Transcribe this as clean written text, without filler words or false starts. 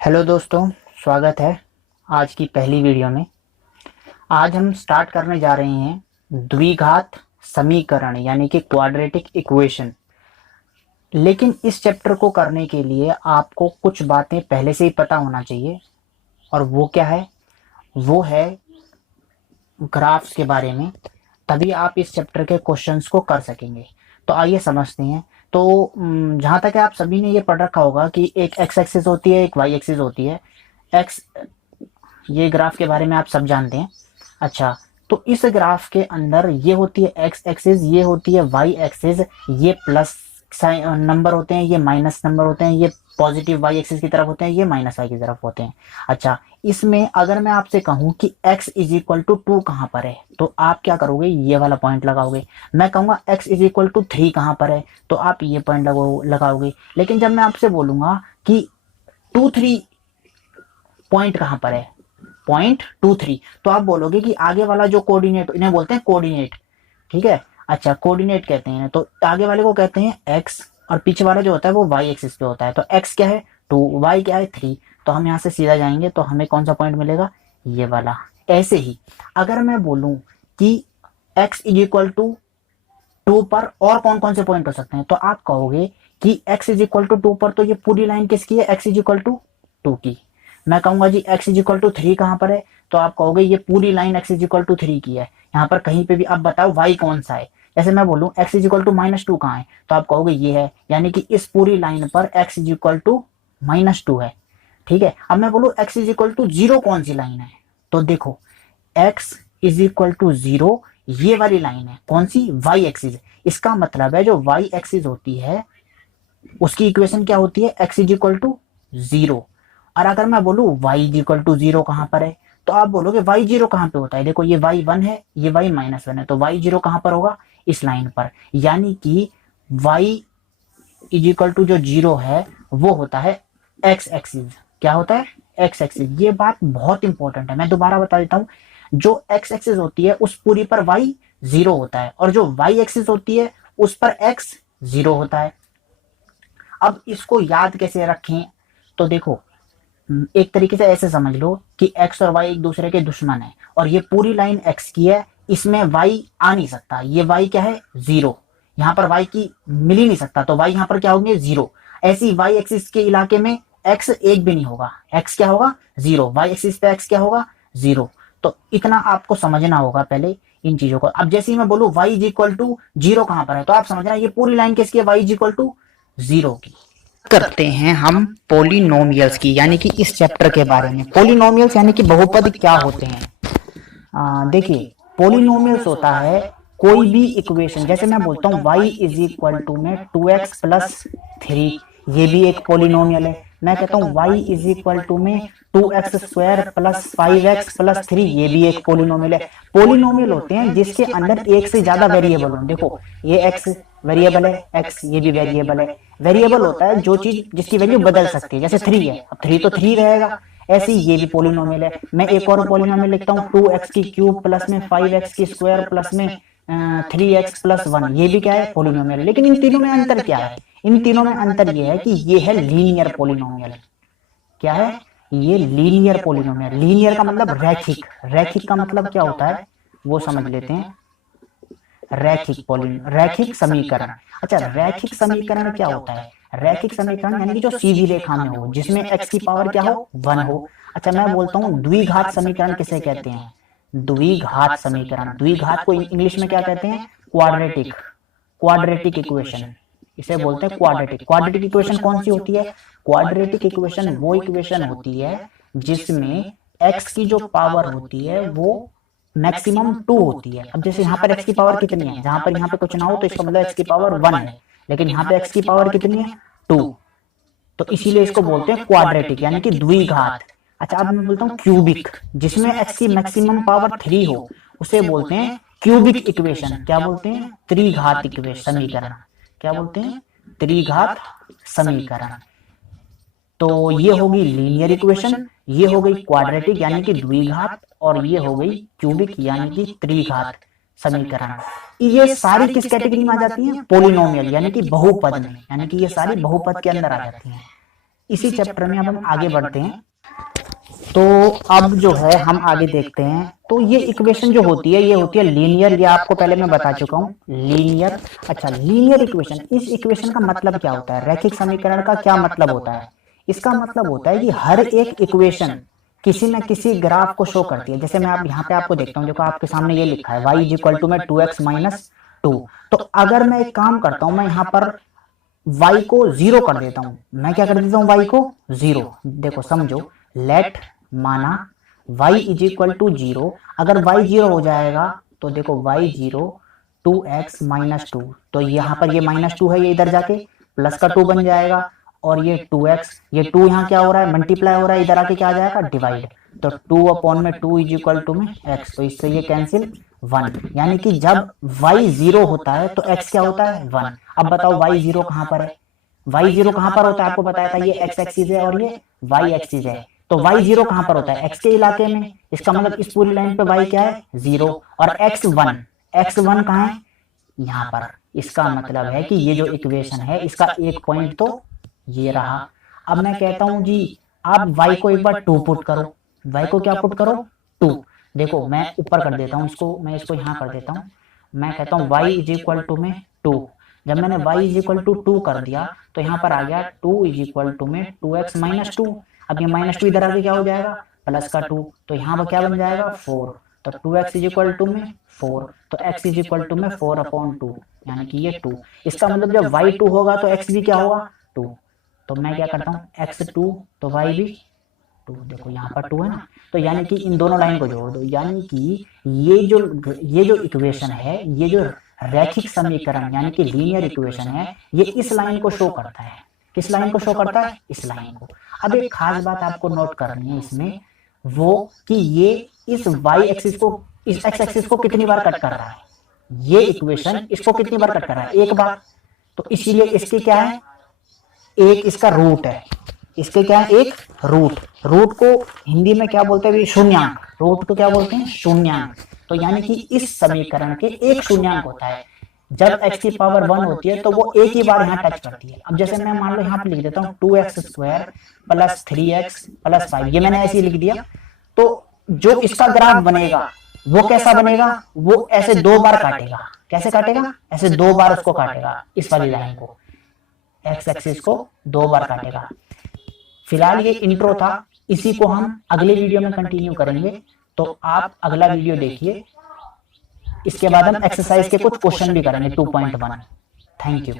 Hello दोस्तों, स्वागत है आज की पहली वीडियो में। आज हम स्टार्ट करने जा रहे हैं द्विघात समीकरण यानी कि क्वाड्रेटिक इक्वेशन। लेकिन इस चैप्टर को करने के लिए आपको कुछ बातें पहले से ही पता होना चाहिए। और वो क्या है? वो है ग्राफ्स के बारे में। तभी आप इस चैप्टर के क्वेश्चंस को कर सकेंगे। तो आइए समझते हैं। तो जहाँ तक है आप सभी ने ये पढ़ रखा होगा कि एक एक्स एक्सिस होती है, एक वाई एक्सिस होती है। एक्स, ये ग्राफ के बारे में आप सब जानते हैं। अच्छा, तो इस ग्राफ के अंदर ये होती है एक्स एक्सिस, ये होती है वाई एक्सिस। ये प्लस नंबर होते हैं, ये माइनस नंबर होते हैं। ये पॉजिटिव वाई एक्सिस की तरफ होते हैं, ये माइनस वाई की तरफ होते हैं। अच्छा, इसमें अगर मैं आपसे कहूं कि x इज इक्वल टू 2 कहाँ पर है, तो आप क्या करोगे? ये वाला पॉइंट लगाओगे। मैं कहूंगा x इज इक्वल टू 3 कहाँ पर है, तो आप ये पॉइंट लगाओगे। लेकिन जब मैं आपसे बोलूंगा कि 2 3 पॉइंट कहाँ पर है, .23, तो आप बोलोगे कि आगे वाला जो कोऑर्डिनेट, इन्हें बोलते हैं कोऑर्डिनेट। ठीक है, अच्छा, कोऑर्डिनेट कहते हैं। तो आगे वाले को कहते हैं एक्स, और पीछे वाला जो होता है वो वाई एक्सिस पे होता है। तो एक्स क्या है 2, वाई क्या है 3। तो हम यहाँ से सीधा जाएंगे तो हमें कौन सा पॉइंट मिलेगा? ये वाला। ऐसे ही अगर मैं बोलूं कि एक्स इज इक्वल टू 2 पर और कौन कौन से पॉइंट हो सकते हैं, तो आप कहोगे कि x इज इक्वल टू 2 पर तो ये पूरी लाइन किसकी है? x इज इक्वल टू 2 की। मैं कहूंगा जी x इज इक्वल टू 3 कहाँ पर है, तो आप कहोगे ये पूरी line x is equal to 3 की है। यहाँ पर कहीं पे भी आप बताओ y कौन सा है। जैसे मैं बोलूं x इज इक्वल टू -2 कहाँ है, तो आप कहोगे ये है, यानी कि इस पूरी लाइन पर x इज इक्वल टू -2 है। ठीक है, अब मैं बोलूं x इज इक्वल टू 0 कौन सी लाइन है, तो देखो x इज इक्वल टू 0 ये वाली लाइन है। कौन सी? y axis. इसका मतलब है जो y एक्सिस होती है उसकी इक्वेशन क्या होती है? x is equal to 0। और अगर मैं बोलूं y इज इक्वल टू 0 कहां पर है, तो आप बोलोगे y 0 कहां पे होता है? देखो ये y 1 है, ये y -1 है, तो y 0 कहां पर होगा? इस लाइन पर। यानी कि y इज इक्वल टू जो 0 है वो होता है x एक्सिस। क्या होता है? x axis. ये बात बहुत इंपॉर्टेंट है, मैं दोबारा बता देता हूं। जो x एक्सिस होती है उस पूरी पर y 0 होता है, और जो y एक्सिस होती है उस पर x 0 होता है। अब इसको याद कैसे रखें, तो देखो एक तरीके से ऐसे समझ लो कि x और y एक दूसरे के दुश्मन है, और ये पूरी लाइन x की है, इसमें y आ नहीं सकता। ये y क्या है? 0। यहाँ पर y की मिल ही नहीं सकता, तो y यहाँ पर क्या होंगे? 0। ऐसी y एक्सिस के इलाके में x एक भी नहीं होगा। x क्या होगा? 0। y एक्सिस पे x क्या होगा? 0। तो इतना आपको समझना होगा पहले इन चीजों को। अब जैसे ही मैं बोलूं y इज इक्वल टू 0 कहां पर है, तो आप समझना ये पूरी लाइन किसकी है? y इज इक्वल टू 0 की। करते हैं हम पोलिनोमियल्स की, यानी कि इस चैप्टर के बारे में। पोलिनोमियल्स यानी कि बहुपद क्या होते हैं? देखिए, पोलिनोमियल्स होता है कोई भी इक्वेशन। जैसे मैं बोलता हूँ y इज इक्वल टू में 2x+3, ये भी एक पोलिनोमियल है। मैं कहता हूँ y इज इक्वल टू में 2x² + 5x+3, ये भी एक पोलिनोमियल है। पोलिनोमियल होते हैं जिसके अंदर एक से ज्यादा वेरिएबल हो। देखो ये x वेरिएबल है, x ये भी वेरिएबल है। वेरिएबल होता है जो चीज जिसकी वैल्यू बदल सकती है। जैसे 3 है, अब 3 तो 3 रहेगा। ऐसे ही ये भी पोलिनोमियल है। मैं एक और पोलिनोमियल लिखता हूँ 2x³ प्लस में 5x² प्लस में 3x+1, ये भी क्या है? पोलिनोमियल। लेकिन इन तीनों में अंतर क्या है? इन तीनों में अंतर ये है कि ये है लीनियर पोलिनोमियल। क्या है? ये लीनियर पोलिनोमियल। लीनियर का मतलब रैखिक। रैखिक का मतलब क्या होता है वो समझ लेते हैं। रैखिक समीकरण। अच्छा, रैखिक समीकरण क्या होता है? रैखिक समीकरण यानी कि जो सीधी रेखा में हो, जिसमें x की पावर क्या हो? 1 हो। अच्छा, मैं बोलता हूँ द्विघात समीकरण किसे कहते हैं? द्विघात समीकरण। द्विघात को इंग्लिश में क्या कहते हैं? क्वाड्रेटिक। क्वाड्रेटिक इक्वेशन इसे बोलते हैं क्वाड्रेटिक। क्वाड्रेटिक इक्वेशन कौन सी होती है? क्वाड्रेटिक इक्वेशन वो इक्वेशन होती है जिसमें x की जो पावर होती है वो मैक्सिमम 2 होती है। अब जैसे यहाँ पर x की पावर कितनी है, जहां पर यहाँ पे कुछ ना हो तो इसका मतलब x की पावर 1 है, लेकिन यहाँ पे x की पावर कितनी है? 2। तो इसीलिए इसको बोलते हैं क्वाड्रेटिक यानी कि द्विघात। अच्छा, अब मैं बोलता हूँ क्यूबिक, जिसमें x की मैक्सिमम पावर 3 हो, उसे बोलते हैं क्यूबिक इक्वेशन। क्या बोलते हैं? त्रिघात इक्वेशन समीकरण। क्या बोलते हैं? त्रिघात समीकरण। तो ये होगी लीनियर इक्वेशन, ये हो गई क्वाड्रेटिक यानी कि द्विघात, और ये हो गई क्यूबिक यानी कि त्रिघात समीकरण। ये सारी किस कैटेगरी में आ जाती हैं? पोलिनोमियल यानी कि बहुपद में, यानी कि ये सारी बहुपद के अंदर आ जाती हैं। इसी चैप्टर में अब हम आगे बढ़ते हैं। तो अब जो है हम आगे देखते हैं। तो ये इक्वेशन जो होती है ये होती है लीनियर, ये आपको पहले मैं बता चुका हूँ लीनियर। अच्छा, लीनियर इक्वेशन, इस इक्वेशन का मतलब क्या होता है? रैखिक समीकरण का क्या मतलब होता है? इसका मतलब होता है कि हर एक इक्वेशन किसी न किसी ग्राफ को शो करती है। जैसे मैं आप यहाँ पे आपको देखता हूँ, देखो आपके सामने ये लिखा है y इक्वल टू में 2x माइनस 2। तो अगर मैं एक काम करता हूँ, मैं यहाँ पर y को 0 कर देता हूँ। मैं क्या कर देता हूँ? y को 0। देखो समझो, लेट माना y इज इक्वल टू 0। अगर y 0 हो जाएगा तो देखो y 0 2x माइनस 2, तो यहाँ पर ये माइनस 2 है, ये इधर जाके प्लस का 2 बन जाएगा। और ये 2x, ये 2 यहाँ क्या हो रहा है? मल्टीप्लाई हो रहा है, इधर आके क्या आ जाएगा? डिवाइड। तो 2 अपॉन में 2 इज इक्वल टू में x, तो इससे ये कैंसिल 1। यानी कि जब y 0 होता है तो x क्या होता है? 1। अब बताओ y 0 कहाँ पर है? y 0 कहाँ पर होता है? आपको बताया था ये x एक्सिस है और ये y एक्सिस है। तो y 0 कहाँ पर होता है? x के इलाके में। इसका मतलब इस पूरी लाइन पे y क्या है? 0। और x 1, x 1 कहाँ है? यहाँ पर। इसका मतलब है कि ये जो इक्वेशन है इसका एक पॉइंट तो ये रहा। अब मैं कहता हूं जी आप y को एक बार 2 पुट करो। y को क्या पुट करो? 2। देखो मैं ऊपर कर देता हूँ इसको, मैं इसको यहाँ कर देता हूँ। मैं कहता हूँ y इज इक्वल टू में 2। जब मैंने y इज इक्वल टू 2 कर दिया तो यहाँ पर आ गया 2 इज इक्वल टू में 2x माइनस 2। अब ये माइनस 2 इधर आके क्या हो जाएगा? प्लस का 2। तो यहाँ पर क्या बन जाएगा? 4। तो 2x इज इक्वल टू में 4, तो x इज इक्वल टू में 4 अपॉन 2, यानी कि ये 2। इसका मतलब जब y 2 होगा तो x भी क्या होगा? 2। तो मैं क्या करता हूँ? x 2 तो y भी 2। देखो यहाँ पर 2 है ना, तो यानी कि इन दोनों लाइन को जोड़ दो। यानी कि ये जो इक्वेशन है, ये जो रैखिक समीकरण यानी कि लीनियर इक्वेशन है, ये इस लाइन को शो करता है। किस लाइन को शो करता है? इस लाइन को। अब एक खास बात आपको नोट करनी है इसमें, वो कि ये इस y एक्सिस को, इस x एक्सिस को कितनी बार कट कर रहा है? ये इक्वेशन इसको कितनी बार कट कर रहा है? एक बार। तो इसीलिए इसकी क्या है? एक इसका रूट है। इसके क्या है? एक रूट। रूट को हिंदी में क्या बोलते हैं? शून्यांक। रूट को क्या बोलते हैं? शून्यांक। तो यानी कि इस समीकरण के एक शून्यांक होता है। जब x की पावर 1 होती है तो वो एक ही बार यहाँ टच करती है। अब जैसे मैं मान लो यहाँ पे लिख देता हूँ 2x square plus 3x plus 5, ये मैंने ऐसे ही लिख दिया। तो जो इसका ग्राफ बनेगा वो कैसा बनेगा? वो ऐसे 2 बार काटेगा। कैसे काटेगा? ऐसे 2 बार उसको काटेगा, इस वाली लाइन को, एक्स एक्सिस को 2 बार काटेगा। फिलहाल ये इंट्रो था, इसी को हम अगले वीडियो में कंटिन्यू करेंगे। तो आप अगला वीडियो देखिए। इसके बाद हम एक्सरसाइज के कुछ क्वेश्चन भी करेंगे 2.1। Thank you.